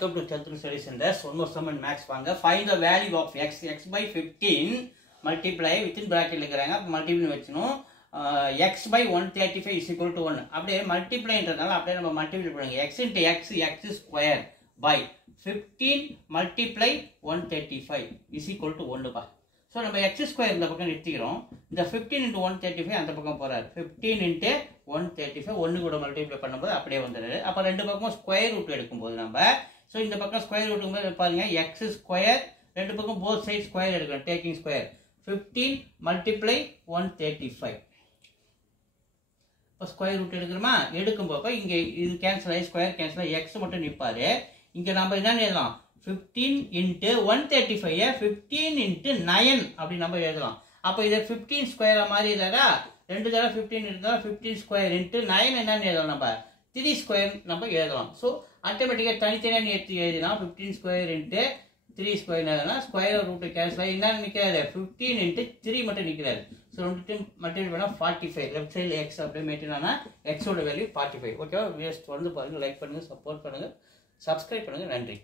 Welcome to Chandru Studies Centers. One more sum in max. Find the value of x. X by 15 multiply within bracket multiply x by 135 is equal to 1. Multiply multiply x into x square by 15 multiply 135 is equal to 1. So we x square the 15 into 135 and 15 into 135 1 multiply square root. So in the square root x square both sides square taking square 15 multiply 135 square root cancel square cancel x inga 15 into 135 15 into 9 அப்ப இத 15 square மாதிரி இல்லடா 2 தடவை 15 இருந்தா 15 square into 9 என்னன்னு எழுதலாம் நம்ம 3 square நம்ம எழுதலாம் சோ ஆட்டோமேட்டிக்கா தனித்தனியா எடுத்து எழுதினா 15 square into 3 square எழுதனா ஸ்கொயர் ரூட் கேன்சல் ஆகி என்ன நிக்குது 15 into 3 மட்டும் நிக்குது சோ ரெண்டு மல்டிப்ளை பண்ணா 45 லெஃப்ட் சைடுல x அப்படியே மெயின்டெய்ன் x ஓட வேல்யூ 45 ஓகேவா வியூஸ் வந்து பாருங்க லைக் பண்ணுங்க சப்போர்ட் பண்ணுங்க சப்ஸ்கிரைப் பண்ணுங்க நன்றி